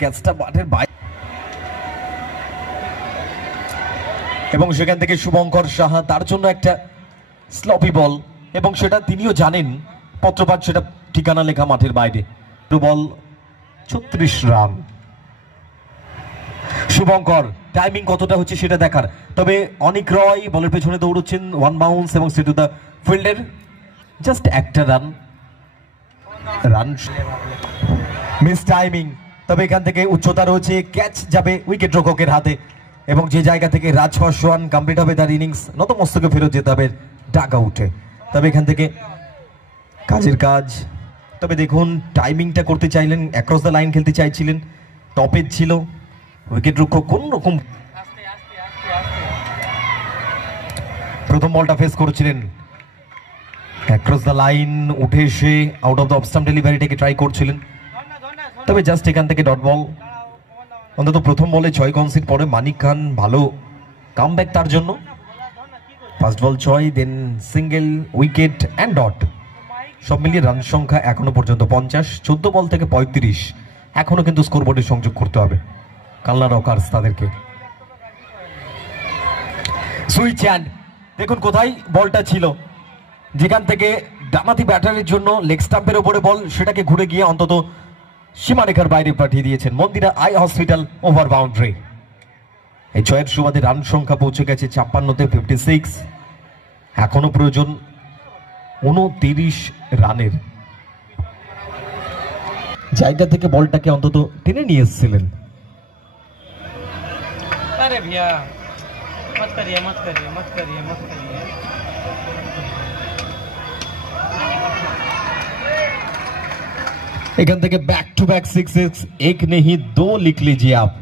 ক্যাচটা মাঠের বাইরে এবং সেখান থেকে শুভঙ্কর সাহা, তার জন্য একটা স্লপি বল এবং সেটা তিনিও জানেন, পত্রপাঠ সেটা ঠিকানা লেখা মাঠের বাইরে। বল 36 রান। শুভঙ্কর টাইমিং কতটা হচ্ছে সেটা দেখার, তবে অনিক রয় বলের পেছনে দৌড়চ্ছেন, ওয়ান বাউন্স এবং সেটু দ্য ফিল্ডের জাস্ট একটা রান মিস টাইমিং। তবে এখান থেকে উচ্চতা রয়েছে, ক্যাচ যাবে উইকেট রক্ষকের হাতে এবং যে জায়গা থেকে রাজহর্ষণ কমপ্লিট হবে তার ইনিংস, নতমস্তকে ফেরত যেতে হবে ডাক আউটে। তবে এখান থেকে কাজের কাজ। তবে দেখুন টাইমিংটা করতে চাইলেন, অ্যাক্রস দ্য লাইন খেলতে চাইছিলেন, টপের ছিল উইকেট রক্ষক কোন রকম প্রথম বলটা ফেস করেছিলেন, অ্যাক্রস দ্য লাইন উঠে এসে out of the off stump ডেলিভারিটাকে ট্রাই করছিলেন। তবে জাস্ট এখান থেকে ডট বল। অন্তত প্রথম বলে 6 কনসিড পরে মানিক খান, ভালো কামব্যাক তার জন্য। First ball 6, then single, wicket and dot. সব মিলিয়ে রান সংখ্যা এখনো পর্যন্ত 50। 14 বল থেকে 35। এখনো কিন্তু স্কোরবোর্ডে সংযোগ করতে হবে কালনা রকার্স তাদেরকে। সুইচ হ্যান্ড, দেখুন কোথায় বলটা ছিল, যেখান থেকে ডানাতি ব্যাটারের জন্য লেগ স্টাম্পের ওপরে বল, সেটাকে ঘুরে গিয়ে অন্তত সীমারেখার বাইরে পাঠিয়ে দিয়েছেন মন্দিরা আই হসপিটাল ওভার বাউন্ডারি। এই 6-এর সুবাদে রান সংখ্যা পৌঁছে গেছে 56-তে 56। এখনো প্রয়োজন 29 রানের। জায়গা থেকে বলটাকে অন্তত টেনে নিয়ে এসেছিলেন। एखान बैक टू बैक 6 एक नहीं 2 लिख लीजिए आप।